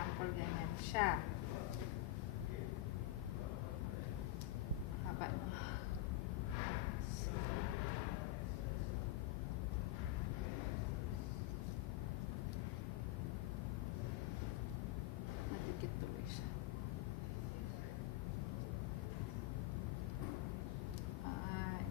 sample, ganyan siya. Haba. Madikit tuloy siya. Ay.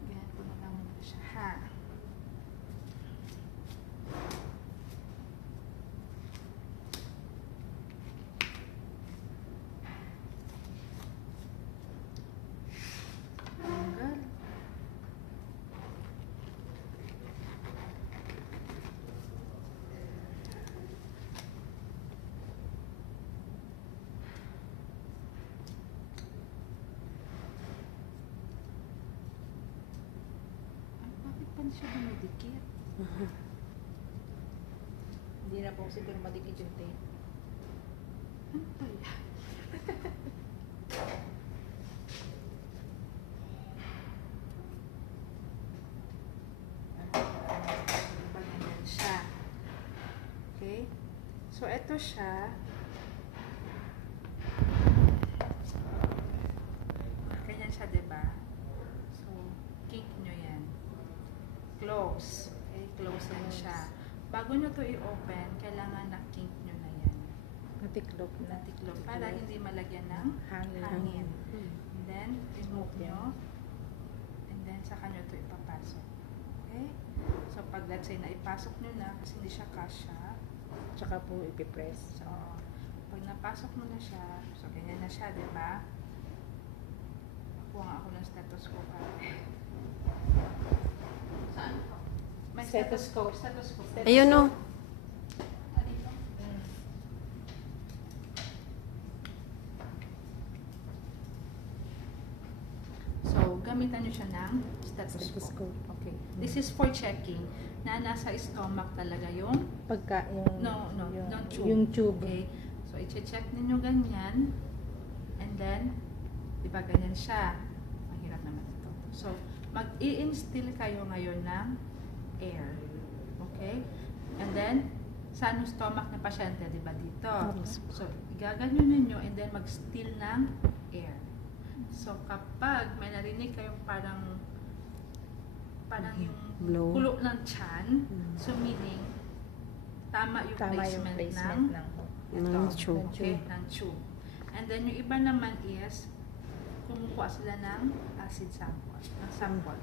Ganyan ko na lang muna siya, ha? Tanggal. Ay, bakit pa siya dumidikit? Hindi na po siguro madikit yung tape. Ano ba yan? Diba ganyan siya? Okay? So, ito siya. Ganyan siya, diba? So, kink nyo yan. Close. Okay? Close yan siya. Bago nyo to i-open, kailangan na-kink nyo na yan. Natiklop na. Natiklop. Para hindi malagyan ng Hangin. hangin. And then, remove nyo. And then, saka nyo ito ipapasok. Okay? So, pag let's say na ipasok nyo na, kasi hindi siya kasya. Tsaka po ipipress. So, pag napasok mo na siya, so ganyan na siya, di ba? Kuha nga ako ng stethoscope. Saan po? May Stethoscope. Stethoscope. Ayun o. Ah, dito? So, gamitan nyo siya ng stethoscope. Stethoscope. Okay. This is for checking na nasa stomach talaga yung Pagka yung... yung tube. Yung tube. Okay. So, i-check ninyo ganyan. And then, di ba ganyan siya? Ang hirap naman ito. So, mag-i-instill kayo ngayon ng air. Okay? And then, sa anong stomach ng pasyente, di ba dito? So, igaganyo ninyo and then mag-still ng air. So, kapag may narinig kayong parang yung Blow. kulo ng tiyan, so meaning, tama yung placement, ng Ng tube. Okay, ng tube. And then yung iba naman is kumukuha sila ng acid sample,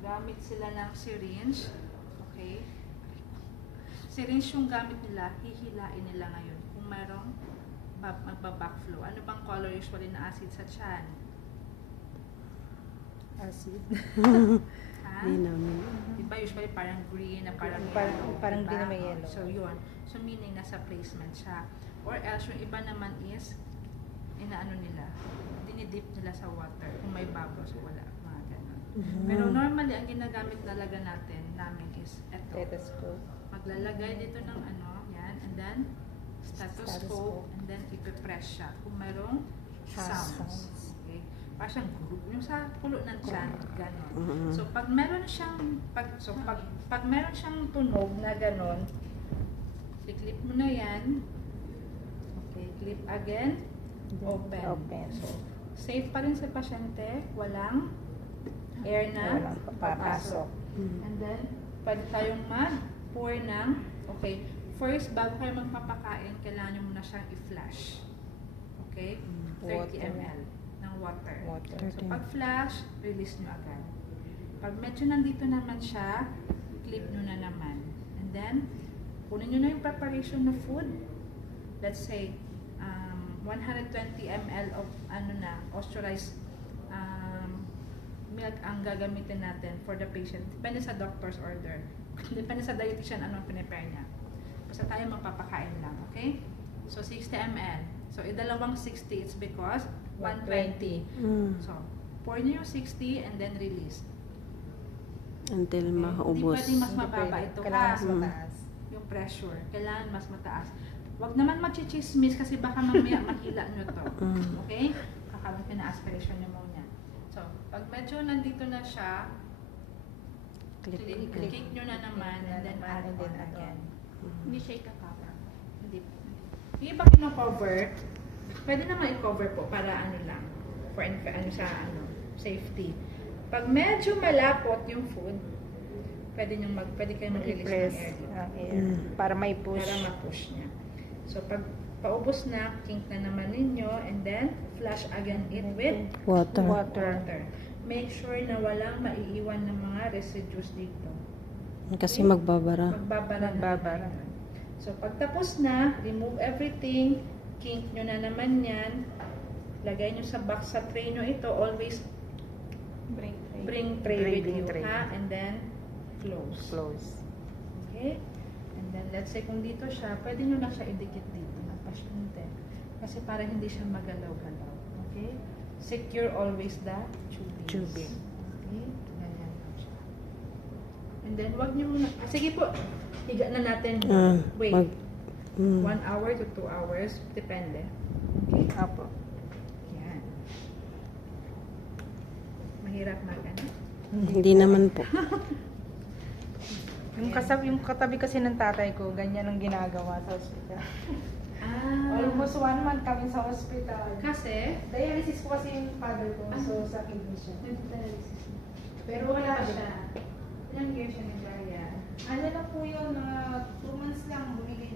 gamit sila ng syringe. Okay? Syringe yung gamit nila, hihilain nila ngayon. Kung mayroong magba-backflow. Ano bang color usually na acid sa tiyan? Acid. Ha? Di namin. Diba usually parang green na parang Parang- yellow, parang diba? di na may yellow. So yun. So meaning nasa placement siya. Or else yung iba naman is inaano nila, dinidip nila sa water kung may bubbles o wala, mga ganun. Pero normally ang ginagamit talaga namin is eto. Stethoscope. Maglalagay dito ng ano, yan, and then stethoscope, and then ipipress siya kung mayroong sounds. Okay? Parang siyang group, yung sa pulo ng tiyan, gano'n. So pag meron siyang pag meron siyang tunog na gano'n, i-clip mo na yan. Okay, clip again, open. So safe pa rin sa pasyente, walang air na Walang papasok. And then, pwede tayong mag-pour ng, okay, first, bago kayo magpapakain, kailangan nyo muna siyang i-flash. Okay? 30 Water. ml ng water. Water. So, pag flash, release nyo agad. Pag medyo nandito naman siya, clip nyo na naman. And then, kunin nyo na yung preparation na food. Let's say, 120 ml of osterized milk ang gagamitin natin for the patient. Depende sa doctor's order. Depende sa dietitian anong pinipare niya. Basta tayo magpapakain lang, okay? So, 60 ml. So, idalawang 60, it's because 120. So, pour nyo yung 60 and then release. Until Hindi maubos. pwedeng mas mababa ito Kailangan mas ha. mataas. Yung pressure. Kailangan mas mataas. Huwag naman machichismis kasi baka mamaya mahila nyo to. Okay? Kakawin ka na aspiration pneumonia. So, pag medyo nandito na siya, click nyo na naman and then add on again. Hindi siya ikakapa. Hindi. Yung iba kino-cover, pwede naman i-cover po para ano lang, for safety. Pag medyo malapot yung food, pwede kayong mag-release I-press ng air dito. ang air para may push. Para ma-push niya. So, pag paubos na, kink na naman ninyo, and then, flush again it with Water. water. Make sure na walang maiiwan ng mga residues dito. Kasi magbabara. Magbabara. Magbabara. So, pag tapos na, remove everything, kink nyo na naman yan, lagay nyo sa box sa tray nyo ito, always bring tray with you, Tray. ha? And then, close. Close. Okay? And then, let's say kung dito siya, pwede nyo lang siya idikit dito ng pasyente. Kasi para hindi siya magalaw-galaw. Okay? Secure always the tubing. Tubing. Okay? Ganyan lang siya. And then, wag nyo muna. Sige po, higa na natin. Wait. 1 hour to 2 hours. Depende. Okay? Apo. Yan. Mahirap ano? Hindi naman po. Yung katabi kasi ng tatay ko, ganyan ang ginagawa sa ospital. Almost 1 month kami sa ospital. Kasi, Dialysis po kasi yung father ko, so sa kidney siya. Pero wala siya. Ilang years siya nag-diarrhea? Ano lang po yun, 2 months lang, bumigay